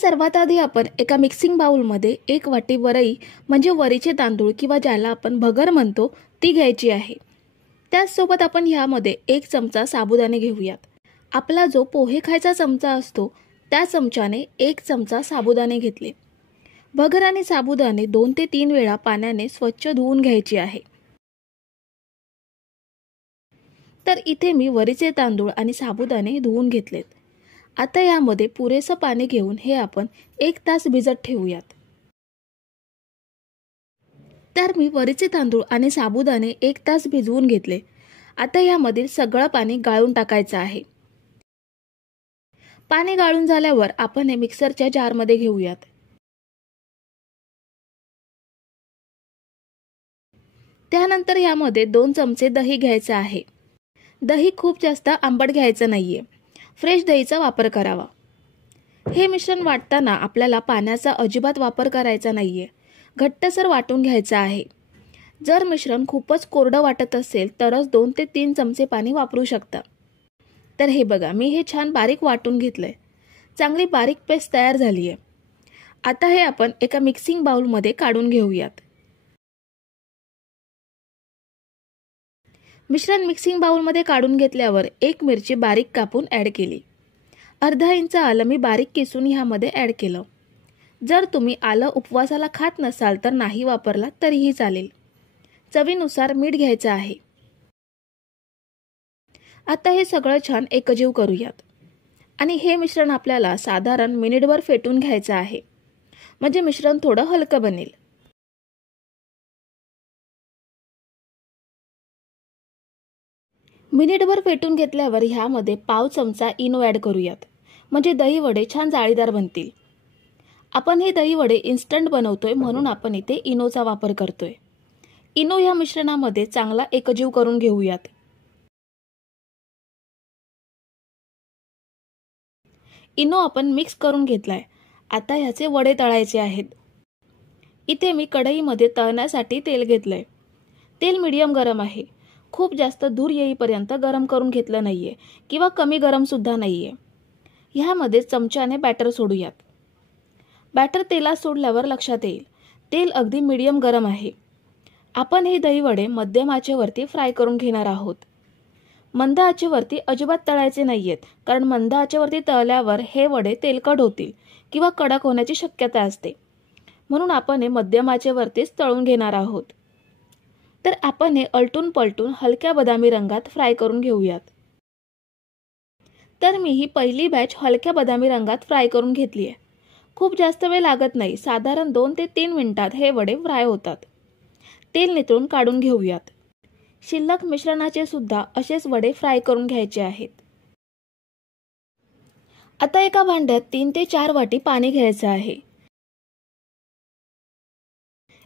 सर्वात आधी आपण एका मिक्सिंग बाउलमध्ये 1 वाटी वरई म्हणजे वरीचे तांदूळ किंवा ज्याला आपण भगर म्हणतो ती घ्यायची आहे। त्याचसोबत आपण ह्यामध्ये 1 चमचा साबुदाणे घेऊयात। आपला जो पोहे खायचा चमचा असतो त्या चमच्याने 1 चमचा साबुदाणे घेतले। भगर आणि साबुदाणे 2 ते 3 वेळा पाण्याने स्वच्छ धुवून घ्यायचे आहे। तर इथे मी वरीचे तांदूळ आणि साबुदाणे धुवून घेतलेत। आता यामध्ये पुरेसे पाणी घेऊन हे आपण 1 तास भिजत ठेवूयात। तर मी वरीचे तांदूळ आणि साबुदाणे 1 तास भिजवून घेतले। आता यामधील सगळं पाणी गाळून टाकायचं आहे। पाणी गाळून झाल्यावर आपण हे मिक्सरच्या जारमध्ये घेऊयात। त्यानंतर यामध्ये 2 चमचे दही घ्यायचे आहे। दही खूप जास्त आंबट घ्यायचं नाहीये, फ्रेश दहीचा वापर करावा। हे मिश्रण वाटताना आपल्याला पाण्याचा अजिबात वापर करायचा नाहीये, घट्टसर वाटून घ्यायचं आहे। जर मिश्रण खूपच कोरडं वाटत असेल तरच 2 ते 3 चमचे पाणी वापरू शकता। तर हे बघा, मी हे छान बारीक वाटून घेतलंय। चांगली बारीक पेस्ट तयार झाली आहे। आता हे आपण एका मिक्सिंग बाउलमध्ये काढून घेऊयात। मिश्रण मिक्सिंग बाउलमध्ये काढून घेतल्यावर 1 मिरची बारीक कापून ॲड केली। अर्धा इंच आलं मी बारीक किसून ह्यामध्ये ॲड केलं। जर तुम्ही आलं उपवासाला खात नसाल तर नाही वापरला तरीही चालेल। चवीनुसार मीठ घ्यायचं आहे। आता हे सगळं छान एकजीव करूयात आणि हे मिश्रण आपल्याला साधारण मिनिटभर फेटून घ्यायचं आहे, म्हणजे मिश्रण थोडं हलकं बनेल। मिनिटभर फेटून घेतल्यावर ह्यामध्ये पाव चमचा इनो ॲड करूयात, म्हणजे दही वडे छान जाळीदार बनतील। आपण हे दही वडे इन्स्टंट बनवतोय म्हणून आपण इथे इनोचा वापर करतोय। इनो या मिश्रणामध्ये चांगला एकजीव करून घेऊयात। इनो आपण मिक्स करून घेतलाय। आता ह्याचे वडे तळायचे आहेत। इथे मी कढईमध्ये तळण्यासाठी तेल घेतलंय। तेल मीडियम गरम आहे, खूप जास्त धूर येईपर्यंत गरम करून घेतलं नाहीये किंवा कमी गरम सुद्धा नाहीये। ह्यामध्ये चमच्याने बॅटर सोडूयात। बॅटर तेलात सोडल्यावर लक्षात येईल तेल अगदी मीडियम गरम आहे। आपण हे दही वडे मध्यम आचेवरती फ्राय करून घेणार आहोत। मंद आचेवरती अजिबात तळायचे नाहीयेत, कारण मंद आचेवरती तळल्यावर हे वडे तेलकट होतील किंवा कडक होण्याची शक्यता असते। म्हणून आपण हे मध्यम आचेवरतीच तळून घेणार आहोत। तर आपण हे अलटून पलटून हलक्या बदामी रंगात फ्राय करून घेऊयात। तर मी ही पहिली बॅच हलक्या बदामी रंगात फ्राय करून घेतली आहे। खूप जास्त वेळ लागत नाही, साधारण 2 ते 3 मिनिटात हे वडे फ्राय होतात। तेल नितळून काढून घेऊयात। शिल्लक मिश्रणाचे सुद्धा असेच वडे फ्राय करून घ्यायचे आहेत। आता एका भांड्यात 3 ते 4 वाटी पाणी घ्यायचे आहे।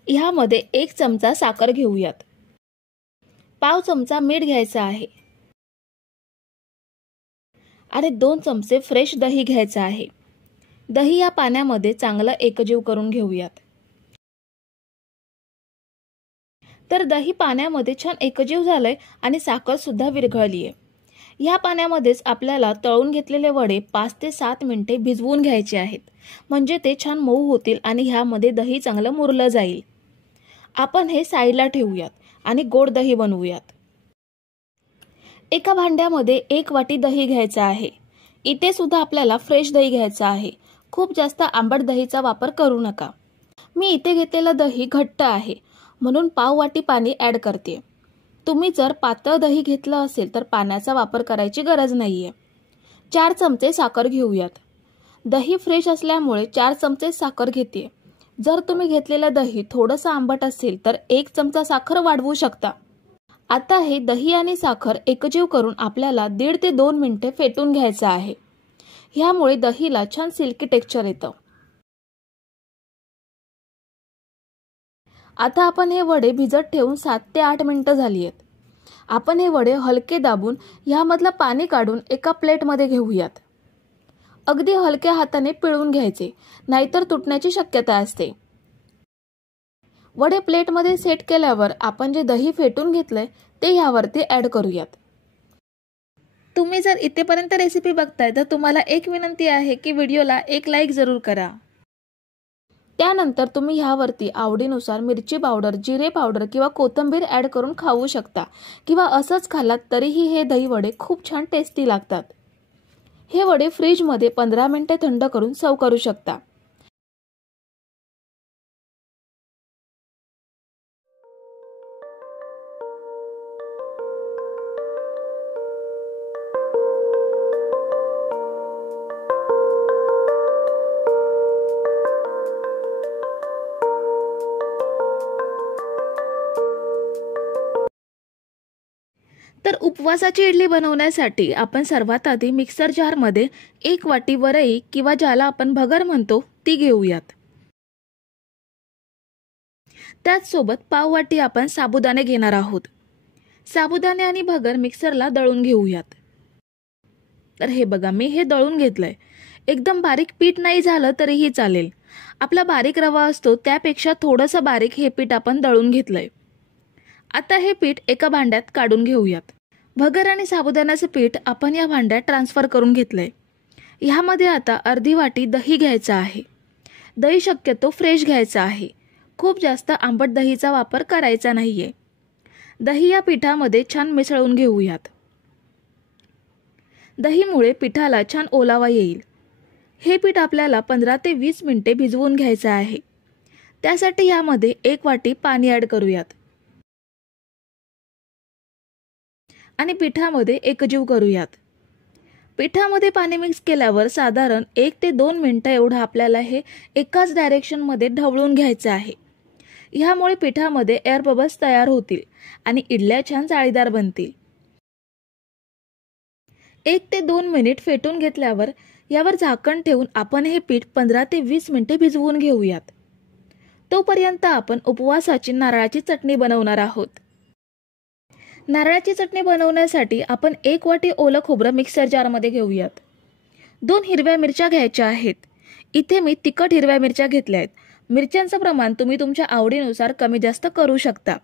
ह्यामध्ये 1 चमचा साखर घेऊयात। पाव चमचा मीठ घ्यायचा आहे आणि 2 चमचे फ्रेश दही घ्यायचं आहे। दही या पाण्यामध्ये चांगलं एकजीव करून घेऊयात। तर दही पाण्यामध्ये छान एकजीव झालंय आणि साखर सुद्धा विरघळली आहे। या पाण्यामध्येच आपल्याला तळून घेतलेले वडे 5 ते 7 मिनिटे भिजवून घ्यायचे आहेत, म्हणजे ते छान मऊ होतील आणि ह्यामध्ये दही चांगलं मुरलं जाईल। आपण हे साईडला ठेवूयात आणि गोड दही बनवूयात। एका भांड्यामध्ये 1 वाटी दही घ्यायचं आहे। इथे सुद्धा आपल्याला फ्रेश दही घ्यायचं आहे, खूप जास्त आंबट दहीचा वापर करू नका। मी इथे घेतलेलं दही घट्ट आहे म्हणून पाव वाटी पाणी ॲड करते। तुम्ही जर पातळ दही घेतलं असेल तर पाण्याचा वापर करायची गरज नाहीये। 4 चमचे साखर घेऊयात। दही फ्रेश असल्यामुळे 4 चमचे साखर घेते। जर तुम्ही घेतलेलं दही थोडंसं आंबट असेल तर 1 चमचा साखर वाढवू शकता। आता हे दही आणि साखर एकजीव करून आपल्याला 1.5 ते 2 मिनिटे फेटून घ्यायचं आहे। ह्यामुळे दहीला छान सिल्की टेक्स्चर येतं। आता आपण हे वडे भिजत ठेवून 7 ते 8 मिनिटं झाली आहेत। आपण हे वडे हलके दाबून ह्यामधलं पाणी काढून एका प्लेटमध्ये घेऊयात। अगदी हलक्या हाताने पिळून घ्यायचे, नाहीतर तुटण्याची शक्यता असते। वडे प्लेटमध्ये सेट केल्यावर आपण जे दही फेटून घेतलंय ते ह्यावरती ॲड करूयात। तुम्ही जर इथेपर्यंत रेसिपी बघताय तर तुम्हाला एक विनंती आहे की व्हिडिओला एक लाईक जरूर करा। त्यानंतर तुम्ही ह्यावरती आवडीनुसार मिरची पावडर, जिरे पावडर किंवा कोथिंबीर ॲड करून खाऊ शकता किंवा असंच खाल्लात तरीही हे दही वडे खूप छान टेस्टी लागतात। हे वडे फ्रीजमध्ये 15 मिनिटे थंड करून सर्व करू शकता। तर उपवासाची इडली बनवण्यासाठी आपण सर्वात आधी मिक्सर जारमध्ये 1 वाटी वरई किंवा ज्याला आपण भगर म्हणतो ती घेऊयात। त्याच सोबत पाव वाटी आपण साबुदाणे घेणार आहोत। साबुदाणे आणि भगर मिक्सरला दळून घेऊयात। तर हे बघा मी हे दळून घेतलंय। एकदम बारीक पीठ नाही झालं तरीही चालेल। आपला बारीक रवा असतो त्यापेक्षा थोडंसं बारीक हे पीठ आपण दळून घेतलंय। आता हे पीठ एका भांड्यात काढून घेऊयात। भगर आणि साबुदाण्याचे पीठ आपण या भांड्यात ट्रान्सफर करून घेतलंय। ह्यामध्ये आता अर्धी वाटी दही घ्यायचं आहे। दही शक्यतो फ्रेश घ्यायचं आहे। खूप जास्त आंबट दहीचा वापर करायचा नाहीये। दही या पिठामध्ये छान मिसळून घेऊयात। दहीमुळे पिठाला छान ओलावा येईल। हे पीठ आपल्याला 15 ते 20 मिनिटे भिजवून घ्यायचं आहे। त्यासाठी यामध्ये 1 वाटी पाणी ॲड करूयात आणि पिठामध्ये एकजीव करूयात। पिठामध्ये पाणी मिक्स केल्यावर साधारण 1 ते 2 मिनिटं एवढं आपल्याला हे एकाच डायरेक्शनमध्ये ढवळून घ्यायचं आहे। ह्यामुळे पिठामध्ये एअर बबल्स तयार होतील आणि इडल्या छान जाळीदार बनतील। 1 ते 2 मिनिट फेटून घेतल्यावर यावर झाकण ठेवून आपण हे पीठ 15 ते 20 मिनिटे भिजवून घेऊयात। तोपर्यंत आपण उपवासाची नारळाची चटणी बनवणार आहोत। नारळाची चटणी बनवण्यासाठी आपण 1 वाटी ओलं खोबरं मिक्सर जारमध्ये घेऊयात। 2 हिरव्या मिरच्या घ्यायच्या आहेत। इथे मी तिखट हिरव्या मिरच्या घेतल्या आहेत। मिरच्यांचं प्रमाण तुम्ही तुमच्या आवडीनुसार कमी जास्त करू शकता।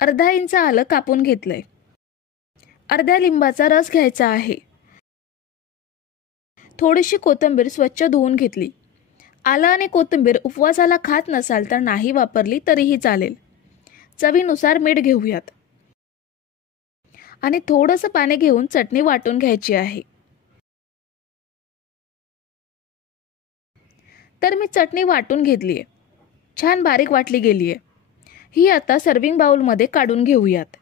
अर्धा इंच आलं कापून घेतलंय। अर्ध्या लिंबाचा रस घ्यायचा आहे। थोडीशी कोथिंबीर स्वच्छ धुवून घेतली। आलं आणि कोथिंबीर उपवासाला खात नसाल तर नाही वापरली तरीही चालेल। चवीनुसार मीठ घेऊयात आणि थोडंसं पाणी घेऊन चटणी वाटून घ्यायची आहे। तर मी चटणी वाटून घेतलीये। छान बारीक वाटली गेलीये। ही आता सर्विंग बाउलमध्ये काढून घेऊयात।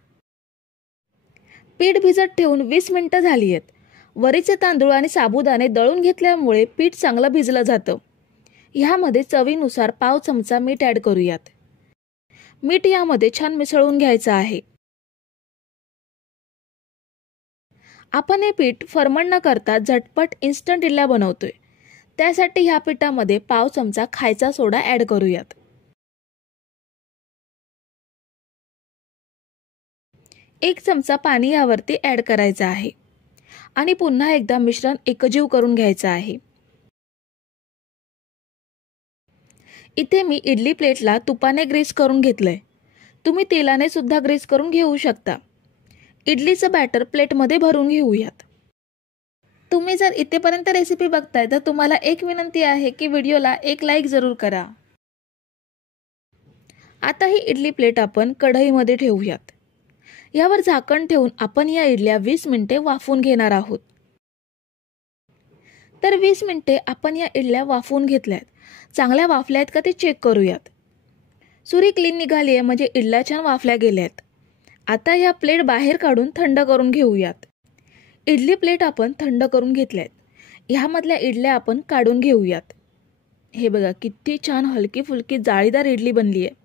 पीठ भिजत ठेवून 20 मिनिटं झाली आहेत। वरीचे तांदूळ आणि साबुदाणे दळून घेतल्यामुळे पीठ चांगलं भिजलं जातं। ह्यामध्ये चवीनुसार पाव चमचा मीठ ॲड करूयात। मीठ यामध्ये छान मिसळून घ्यायचं आहे। आपण हे पीठ फर्मंट न करता झटपट इन्स्टंट इडल्या बनवतोय। त्यासाठी ह्या पिठामध्ये पाव चमचा खायचा सोडा ॲड करूयात। एक चमचा पाणी यावरती ॲड करायचं आहे आणि पुन्हा एकदा मिश्रण एकजीव करून घ्यायचं आहे। इथे मी इडली प्लेटला तुपाने ग्रीस करून घेतलंय। तुम्ही तेलाने सुद्धा ग्रीस करून घेऊ शकता। इडलीचं बॅटर प्लेटमध्ये भरून घेऊयात। तुम्ही जर इथेपर्यंत रेसिपी बघताय तर तुम्हाला एक विनंती आहे की व्हिडिओला एक लाईक जरूर करा। आता ही इडली प्लेट आपण कढईमध्ये ठेवूयात। यावर झाकण ठेवून आपण या इडल्या 20 मिनिटे वाफवून घेणार आहोत। तर 20 मिनिटे आपण या इडल्या वाफवून घेतल्यात। चांगल्या वाफल्या आहेत का ते चेक करूयात। सुरी क्लीन निघाली आहे म्हणजे इडल्या छान वाफल्या गेल्यात। आता या प्लेट बाहेर काढून थंड करून घेऊयात। इडली प्लेट आपण थंड करून घेतल्यात। ह्यामधल्या इडल्या आपण काढून घेऊयात। हे बघा किती छान हलकी फुलकी जाळीदार इडली बनली आहे।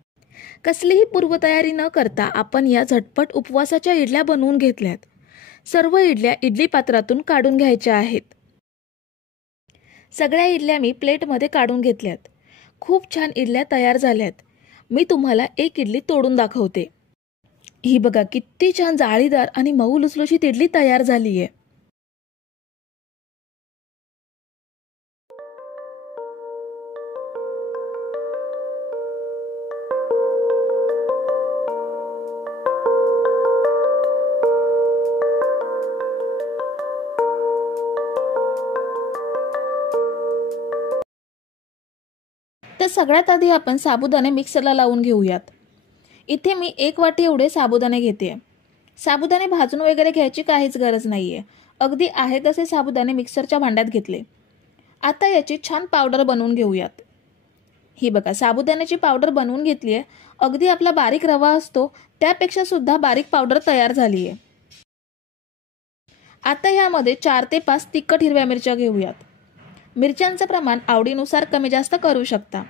कसलीही पूर्वतयारी न करता आपण या झटपट उपवासाच्या इडल्या बनवून घेतल्यात। सर्व इडल्या इडली पात्रातून काढून घ्यायच्या आहेत। सगळ्या इडल्या मी प्लेटमध्ये काढून घेतल्यात। खूप छान इडल्या तयार झाल्यात। मी तुम्हाला एक इडली तोडून दाखवते। ही बघा किती छान जाळीदार आणि मऊ लुसलुशीत इडली तयार झाली आहे। तर सगळ्यात आधी आपण साबुदाणे मिक्सरला लावून घेऊयात। इथे मी 1 वाटी एवढे साबुदाणे घेते। साबुदाणे भाजून वगैरे घ्यायची काहीच गरज नाहीये, अगदी आहे तसे साबुदाणे मिक्सरच्या भांड्यात घेतले। आता याची छान पावडर बनवून घेऊयात। ही बघा साबुदाण्याची पावडर बनवून घेतली आहे। अगदी आपला बारीक रवा असतो त्यापेक्षा सुद्धा बारीक पावडर तयार झाली आहे। आता यामध्ये 4 ते 5 तिखट हिरव्या मिरच्या घेऊयात। मिरच्यांचं प्रमाण आवडीनुसार कमी जास्त करू शकता।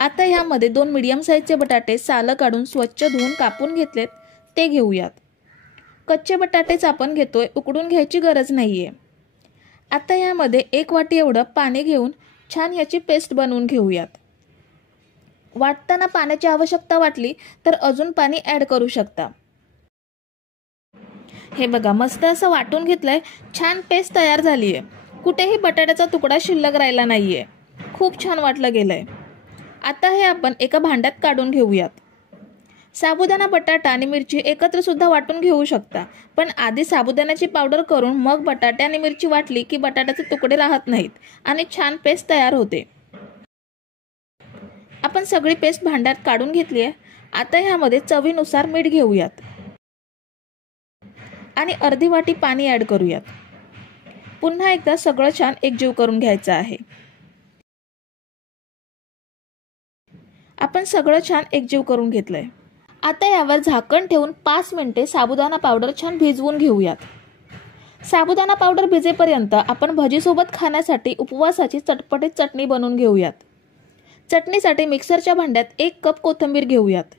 आता यामध्ये 2 मीडियम साईजचे बटाटे सालं काढून स्वच्छ धुवून कापून घेतलेत ते घेऊयात। कच्चे बटाटेच आपण घेतोय, उकडून घ्यायची गरज नाहीये। आता यामध्ये 1 वाटी एवढं पाणी घेऊन छान याची पेस्ट बनवून घेऊयात। वाटताना पाण्याची आवश्यकता वाटली तर अजून पाणी ॲड करू शकता। हे बघा मस्त असं वाटून घेतलंय, छान पेस्ट तयार झाली आहे। कुठेही बटाट्याचा तुकडा शिल्लक राहिला नाहीये, खूप छान वाटलं गेलंय। आता हे आपण एका भांड्यात काढून घेऊयात। साबुदाणा, बटाटा आणि मिरची एकत्र सुद्धा वाटून घेऊ शकता, पण आधी साबुदाण्याची पावडर करून मग बटाटे आणि मिरची वाटली की बटाट्याचे तुकडे राहत नाहीत आणि छान पेस्ट तयार होते। आपण सगळी पेस्ट भांड्यात काढून घेतली आहे। आता ह्यामध्ये चवीनुसार मीठ घेऊयात आणि अर्धी वाटी पाणी ॲड करूयात। पुन्हा एकदा सगळं छान एकजीव करून घ्यायचं आहे। आपण सगळं छान एकजीव करून घेतलंय। आता यावर झाकण ठेवून 5 मिनिटे साबुदाणा पावडर छान भिजवून घेऊयात। साबुदाणा पावडर भिजेपर्यंत आपण भजीसोबत खाण्यासाठी उपवासाची चटपटीत चटणी बनवून घेऊयात। चटणीसाठी मिक्सरच्या भांड्यात 1 कप कोथिंबीर घेऊयात।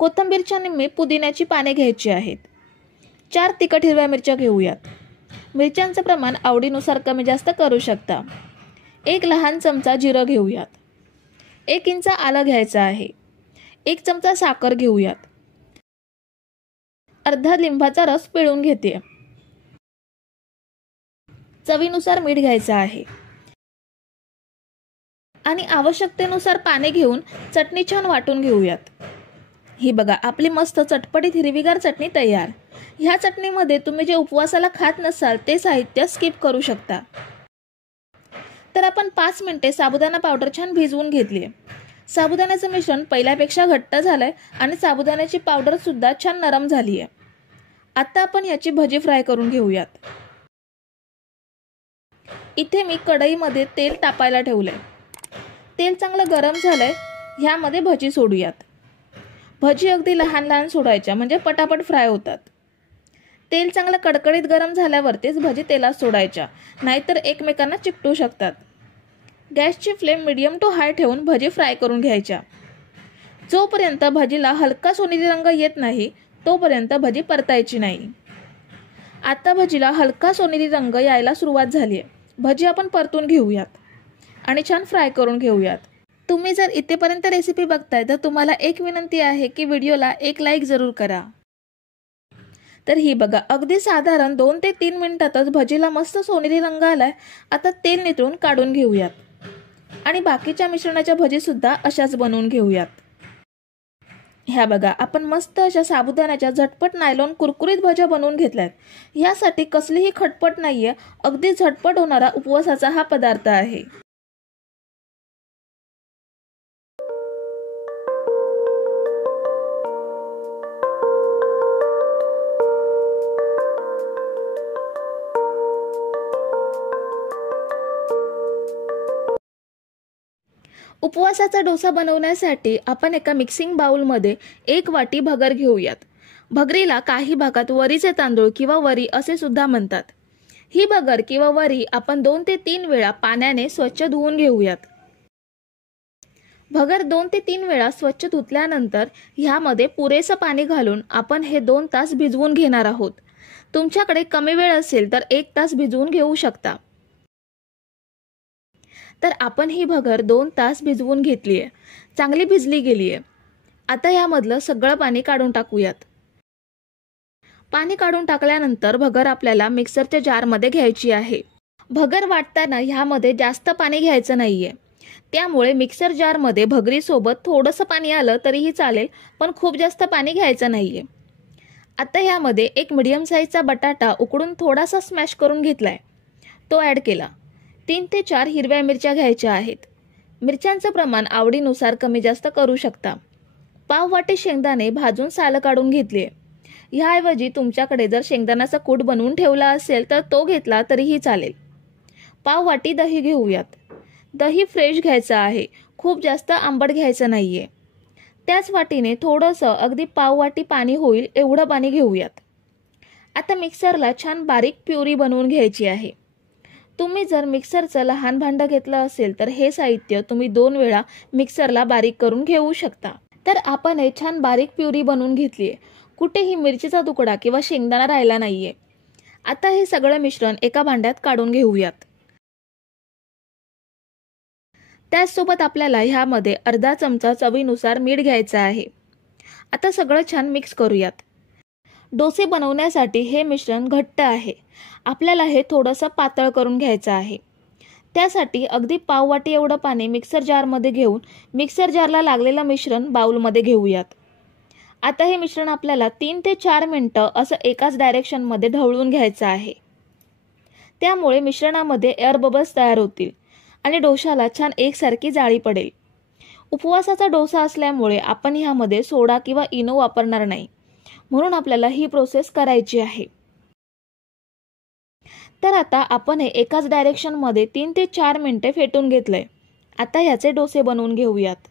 कोथिंबीरच्या निम्मे पुदिन्याची पाने घ्यायची आहेत। 4 तिखट हिरव्या मिरच्या घेऊयात। मिरच्यांचं प्रमाण आवडीनुसार कमी जास्त करू शकता। 1 लहान चमचा जिरं घेऊयात। 1 इंच आलं घ्यायचं आहे। 1 चमचा साखर घेऊयात। अर्धा लिंबाचा रस पिळून घेते। चवीनुसार मीठ घ्यायचं आहे आणि आवश्यकतेनुसार पाणी घेऊन चटणी छान वाटून घेऊयात। ही बघा आपली मस्त चटपटीत हिरवीगार चटणी तयार। ह्या चटणीमध्ये तुम्ही जे उपवासाला खात नसाल ते साहित्य स्किप करू शकता। तर आपण 5 मिनिटे साबुदाणा पावडर छान भिजवून घेतली आहे। साबुदाण्याचं मिश्रण पहिल्यापेक्षा घट्ट झालंय आणि साबुदाण्याची पावडर सुद्धा छान नरम झाली आहे। आता आपण याची भजी फ्राय करून घेऊयात। इथे मी कढईमध्ये तेल तापायला ठेवलंय। तेल चांगलं गरम झालंय, ह्यामध्ये भजी सोडूयात। भजी अगदी लहान लहान सोडायच्या म्हणजे पटापट फ्राय होतात। तेल चांगलं कडकडीत गरम झाल्यावरतीच भजी तेलात सोडायच्या, नाहीतर एकमेकांना चिकटू शकतात। गॅसची फ्लेम मीडियम टू हाय ठेवून भजी फ्राय करून घ्यायच्या। जोपर्यंत भजीला हलका सोनेरी रंग येत नाही तोपर्यंत भजी परतायची नाही। आता भजीला हलका सोनेरी रंग यायला सुरुवात झाली आहे। भजी आपण परतून घेऊयात आणि छान फ्राय करून घेऊयात। तुम्ही जर इथेपर्यंत रेसिपी बघताय तर तुम्हाला एक विनंती आहे की व्हिडिओला एक लाईक जरूर करा। तर ही बघा अगदी साधारण 2 ते 3 मिनिटातच भजीला मस्त सोनेरी रंग आलाय। आता तेल नितळून काढून घेऊयात आणि बाकीच्या मिश्रणाच्या भजी सुद्धा अशाच बनवून घेऊयात। ह्या बघा आपण मस्त अशा साबुदाण्याच्या झटपट नायलॉन कुरकुरीत भज्या बनवून घेतल्यात। ह्यासाठी कसलीही खटपट नाहीये, अगदी झटपट होणारा उपवासाचा हा पदार्थ आहे। उपवासाचा डोसा बनवण्यासाठी आपण एका मिक्सिंग बाउलमध्ये 1 वाटी भगर घेऊयात। भगरीला काही भागात वरीचे तांदूळ किंवा वरी असे सुद्धा म्हणतात। ही भगर किंवा वरी आपण 2 ते 3 वेळा पाण्याने स्वच्छ धुवून घेऊयात। भगर 2 ते 3 वेळा स्वच्छ धुतल्यानंतर ह्यामध्ये पुरेसं पाणी घालून आपण हे 2 तास भिजवून घेणार आहोत। तुमच्याकडे कमी वेळ असेल तर 1 तास भिजवून घेऊ शकता। तर आपण ही भगर 2 तास भिजवून घेतली आहे, चांगली भिजली गेली आहे। आता यामधलं सगळं पाणी काढून टाकूयात। पाणी काढून टाकल्यानंतर भगर आपल्याला मिक्सरच्या जारमध्ये घ्यायची आहे। भगर वाटताना ह्यामध्ये जास्त पाणी घ्यायचं नाहीये, त्यामुळे मिक्सर जारमध्ये भगरीसोबत थोडंसं पाणी आलं तरीही चालेल, पण खूप जास्त पाणी घ्यायचं नाहीये। आता ह्यामध्ये 1 मीडियम साईजचा बटाटा उकडून थोडासा स्मॅश करून घेतलाय, तो ॲड केला। 3 ते 4 हिरव्या मिरच्या घ्यायच्या आहेत। मिरच्यांचं प्रमाण आवडीनुसार कमी जास्त करू शकता। पाव वाटी शेंगदाणे भाजून साल काढून घेतले। ह्याऐवजी तुमच्याकडे जर शेंगदाण्याचा कूट बनवून ठेवला असेल तर तो घेतला तरीही चालेल। पाव वाटी दही घेऊयात। दही फ्रेश घ्यायचं आहे, खूप जास्त आंबट घ्यायचं नाहीये। त्याच वाटीने थोडंसं अगदी पाव वाटी पाणी होईल एवढं पाणी घेऊयात। आता मिक्सरला छान बारीक प्युरी बनवून घ्यायची आहे। तुम्ही जर मिक्सरचं लहान भांडं घेतलं असेल तर हे साहित्य तुम्ही 2 वेळा मिक्सरला बारीक करून घेऊ शकता। तर आपण हे छान बारीक प्युरी बनवून घेतलीये। कुठेही मिरचीचा तुकडा किंवा शेंगदाणा राहिला नाहीये। आता हे सगळं मिश्रण एका भांड्यात काढून घेऊयात। त्याचसोबत आपल्याला ह्यामध्ये अर्धा चमचा चवीनुसार मीठ घ्यायचं आहे। आता सगळं छान मिक्स करूयात। डोसे बनवण्यासाठी हे मिश्रण घट्ट आहे, आपल्याला हे थोडंसं पातळ करून घ्यायचं आहे। त्यासाठी अगदी पाव वाटी एवढं पाणी मिक्सर जारमध्ये घेऊन मिक्सर जारला लागलेलं मिश्रण बाउलमध्ये घेऊयात। आता हे मिश्रण आपल्याला 3 ते 4 मिनिटं असं एकाच डायरेक्शनमध्ये ढवळून घ्यायचं आहे। त्यामुळे मिश्रणामध्ये एअर बबल्स तयार होतील आणि डोशाला छान एकसारखी जाळी पडेल। उपवासाचा डोसा असल्यामुळे आपण ह्यामध्ये सोडा किंवा इनो वापरणार नाही, म्हणून आपल्याला ही प्रोसेस करायची आहे। तर आता आपण हे एकाच डायरेक्शनमध्ये 3 ते 4 मिनिटे फेटून घेतलंय। आता याचे डोसे बनवून घेऊयात।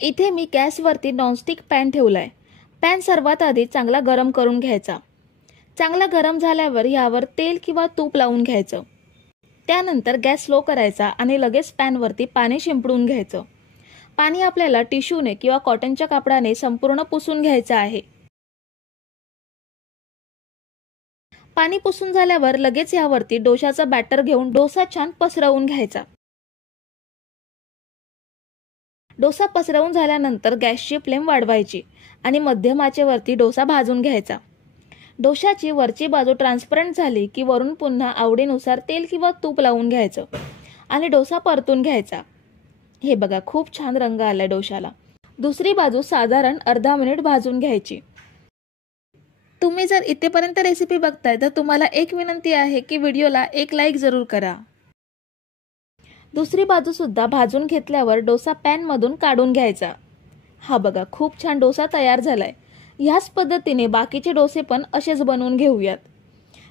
इथे मी गॅसवरती नॉनस्टिक पॅन ठेवलाय। पॅन सर्वात आधी चांगला गरम करून घ्यायचा। चांगला गरम झाल्यावर यावर तेल किंवा तूप लावून घ्यायचं। त्यानंतर गॅस स्लो करायचा आणि लगेच पॅनवरती पाणी शिंपडून घ्यायचं। पाणी आपल्याला टिश्यूने किंवा कॉटनच्या कापडाने संपूर्ण पुसून घ्यायचं आहे। पाणी पुसून झाल्यावर लगेच यावरती डोशाचा बॅटर घेऊन डोसा छान पसरवून घ्यायचा। डोसा पसरवून झाल्यानंतर गॅसची फ्लेम वाढवायची आणि मध्यम आचेवरती डोसा भाजून घ्यायचा। डोशाची वरची बाजू ट्रान्सपरंट झाली की वरून पुन्हा आवडीनुसार तेल किंवा तूप लावून घ्यायचं आणि डोसा परतून घ्यायचा। हे बघा, खूप छान रंग आलाय डोशाला। दुसरी बाजू साधारण अर्धा मिनिट भाजून घ्यायची। तुम्ही जर इथेपर्यंत रेसिपी बघताय तर तुम्हाला एक विनंती आहे की व्हिडिओला एक लाईक जरूर करा। दुसरी बाजू सुद्धा भाजून घेतल्यावर डोसा पॅन मधून काढून घ्यायचा। हा बघा, खूप छान डोसा तयार झालाय। ह्याच पद्धतीने बाकीचे डोसे पण असेच बनवून घेऊयात।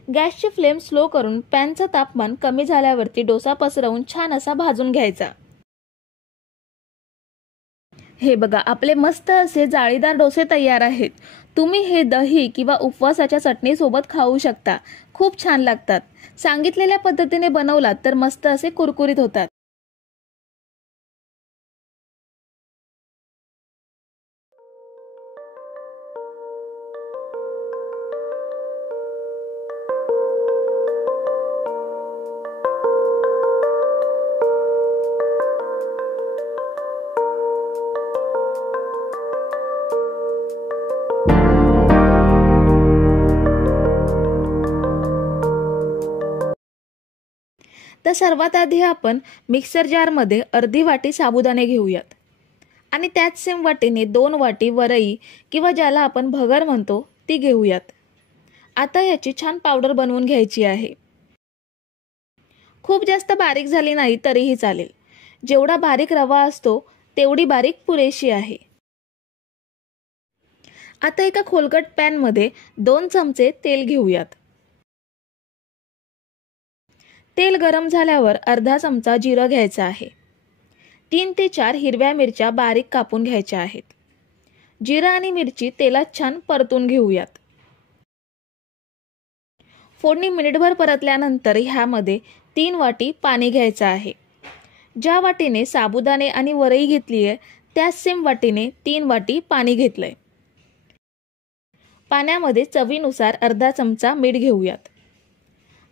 गॅसची फ्लेम स्लो करून पॅनचं तापमान कमी झाल्यावरती डोसा पसरवून छान असा भाजून घ्यायचा। हे बघा, आपले मस्त असे जाळीदार डोसे तयार आहेत। तुम्ही हे दही किंवा उपवासाच्या चटणी सोबत खाऊ शकता, खूप छान लागतात। सांगितलेल्या पद्धतीने बनवलात तर मस्त असे कुरकुरीत होतात। तर सर्वात आधी आपण मिक्सर जारमध्ये अर्धी वाटी साबुदाणे घेऊयात आणि त्याच सेम वाटीने 2 वाटी वरई किंवा ज्याला आपण भगर म्हणतो ती घेऊयात। आता याची छान पावडर बनवून घ्यायची आहे। खूप जास्त बारीक झाली नाही तरीही चालेल। जेवढा बारीक रवा असतो तेवढी बारीक पुरेशी आहे। आता एका खोलगट पॅन मध्ये 2 चमचे तेल घेऊयात। तेल गरम झाल्यावर अर्धा चमचा जिरं घ्यायचं आहे। 3 ते 4 हिरव्या मिरच्या बारीक कापून घ्यायच्या आहेत। जिरं आणि मिरची तेलात छान परतून घेऊयात। फोडणी मिनिटभर परतल्यानंतर ह्यामध्ये 3 वाटी पाणी घ्यायचं आहे। ज्या वाटीने साबुदाणे आणि वरई घेतलीये त्याच सेम वाटीने 3 वाटी पाणी घेतलंय। पाण्यामध्ये चवीनुसार अर्धा चमचा मीठ घेऊयात।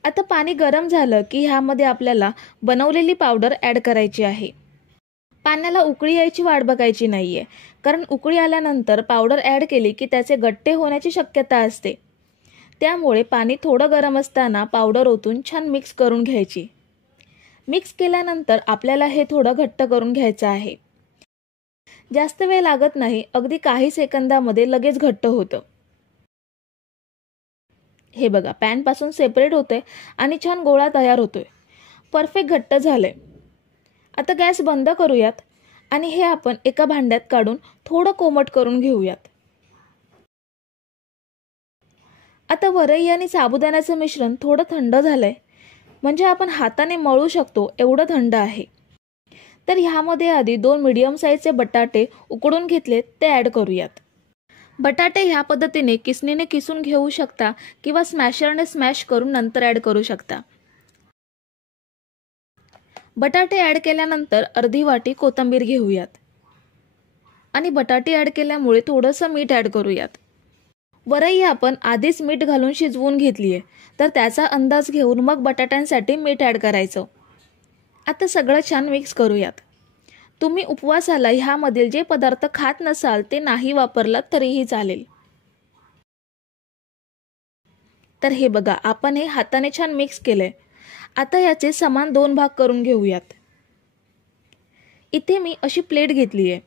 आता पाणी गरम झालं की ह्यामध्ये आपल्याला बनवलेली पावडर ऍड करायची आहे। पाण्याला उकळी यायची वाट बघायची नाहीये, कारण उकळी आल्यानंतर पावडर ऍड केली की त्याचे गट्टे होण्याची शक्यता असते। त्यामुळे पाणी थोडं गरम असताना पावडर ओतून छान मिक्स करून घ्यायची। मिक्स केल्यानंतर आपल्याला हे थोडं घट्ट करून घ्यायचं आहे। जास्त वेळ लागत नाही, अगदी काही सेकंदामध्ये लगेच घट्ट होतं। हे बघा, पॅन पासून सेपरेट होते आणि छान गोळा तयार होतोय। परफेक्ट घट्ट झालंय। आता गॅस बंद करूयात आणि हे आपण एका भांड्यात काढून थोडं कोमट करून घेऊयात। आता वरई आणि साबुदाण्याचं मिश्रण थोडं थंड झालंय, म्हणजे आपण हाताने मळू शकतो एवढं थंड आहे। तर ह्यामध्ये आधी 2 मीडियम साईजचे बटाटे उकडून घेतलेत ते ॲड करूयात। बटाटे ह्या पद्धतीने किसणीने किसून घेऊ शकता किंवा स्मॅशरने स्मॅश करून नंतर ॲड करू शकता। बटाटे ॲड केल्यानंतर अर्धी वाटी कोथिंबीर घेऊयात आणि बटाटे ॲड केल्यामुळे थोडंसं मीठ ॲड करूयात। वरई आपण आधीच मीठ घालून शिजवून घेतलीये, तर त्याचा अंदाज घेऊन मग बटाट्यांसाठी मीठ ॲड करायचं। आता सगळं छान मिक्स करूयात। तुम्ही उपवासाला ह्यामधील जे पदार्थ खात नसाल ते नाही वापरलात तरीही चालेल। तर हे बघा, आपण हे हाताने छान मिक्स केलंय। आता याचे समान 2 भाग करून घेऊयात। इथे मी अशी प्लेट घेतली आहे।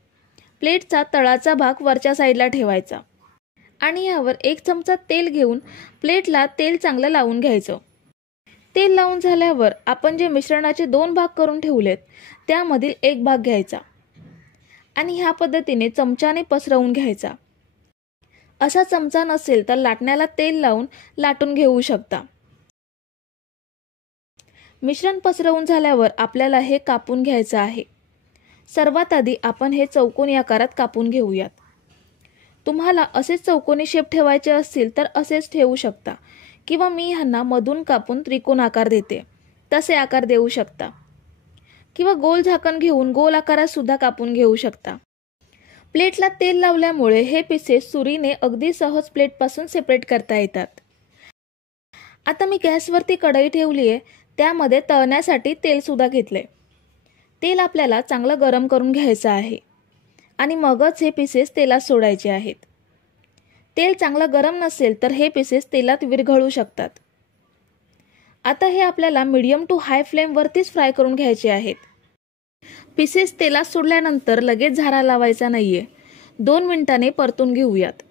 प्लेटचा तळाचा भाग वरच्या साईडला ठेवायचा आणि यावर 1 चमचा तेल घेऊन प्लेटला तेल चांगलं लावून घ्यायचं। तेल लावून झाल्यावर आपण जे मिश्रणाचे 2 भाग करून ठेवलेत त्यामधील 1 भाग घ्यायचा आणि ह्या पद्धतीने चमच्याने पसरवून घ्यायचा। असा चमचा नसेल तर लाटण्याला तेल लावून लाटून घेऊ शकता। मिश्रण पसरवून झाल्यावर आपल्याला हे कापून घ्यायचं आहे। सर्वात आधी आपण हे चौकोनी आकारात कापून घेऊयात। तुम्हाला असेच चौकोनी शेप ठेवायचे असतील तर असेच ठेवू शकता किंवा मी ह्यांना मधून कापून त्रिकोण आकार देते, तसे आकार देऊ शकता किंवा गोल झाकण घेऊन गोल आकारात सुद्धा कापून घेऊ शकता। प्लेटला तेल लावल्यामुळे हे पीसेस सुरीने अगदी सहज प्लेटपासून सेपरेट करता येतात। आता मी गॅसवरती कढई ठेवली आहे, त्यामध्ये तळण्यासाठी तेल सुद्धा घेतले। तेल आपल्याला चांगलं गरम करून घ्यायचं आहे आणि मगच हे पीसेस तेलात सोडायचे आहेत। तेल चांगलं गरम नसेल तर हे पीसेस तेलात विरघळू शकतात। आता हे आपल्याला मीडियम टू हाय फ्लेम वरतीच फ्राय करून घ्यायचे आहेत। पीसेस तेलात सोडल्यानंतर लगेच झारा लावायचा नाहीये, 2 मिनिटांनी परतून घेऊयात।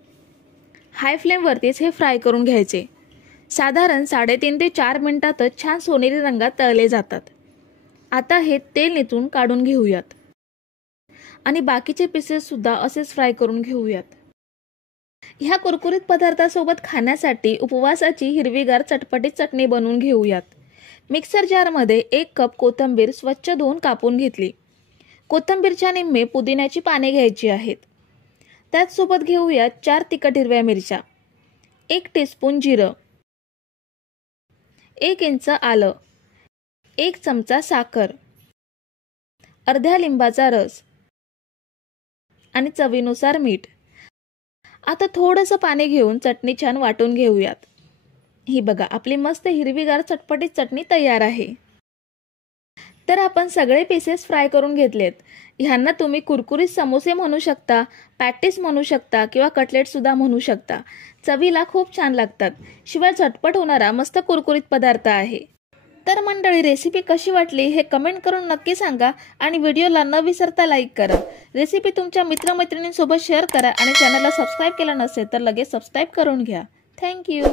हाय फ्लेम वरतीच हे फ्राय करून घ्यायचे। साधारण 3.5 ते 4 मिनिटातच छान सोनेरी रंगात तळले जातात। आता हे तेल निथळून काढून घेऊयात आणि बाकीचे पीसेस सुद्धा असेच फ्राय करून घेऊयात। ह्या कुरकुरीत पदार्थासोबत खाण्यासाठी उपवासाची हिरवीगार चटपटीत चटणी बनवून घेऊयात। मिक्सर जारमध्ये 1 कप कोथिंबीर स्वच्छ धुवून कापून घेतली। कोथिंबीरच्या निम्मे पुदिन्याची पाने घ्यायची आहेत। त्याच सोबत घेऊयात 4 तिखट हिरव्या मिरच्या, 1 टीस्पून जिरं, 1 इंच आलं, 1 चमचा साखर, अर्ध्या लिंबाचा रस आणि चवीनुसार मीठ। आता थोडंसं पाणी घेऊन चटणी छान वाटून घेऊयात। ही बघा, आपली मस्त हिरवीगार चटपटीत चटणी तयार आहे। तर आपण सगळे पीसेस फ्राय करून घेतलेत। ह्यांना तुम्ही कुरकुरीत समोसे म्हणू शकता, पॅटीस म्हणू शकता किंवा कटलेट सुद्धा म्हणू शकता। चवीला खूप छान लागतात, शिवाय झटपट होणारा मस्त कुरकुरीत पदार्थ आहे। तर मंडळी, रेसिपी कशी वाटली हे कमेंट करून नक्की सांगा आणि व्हिडिओला न विसरता लाईक करा। रेसिपी तुमच्या मित्रमैत्रिणींसोबत शेअर करा आणि चॅनलला सबस्क्राईब केलं नसेल तर लगेच सबस्क्राईब करून घ्या। थँक्यू।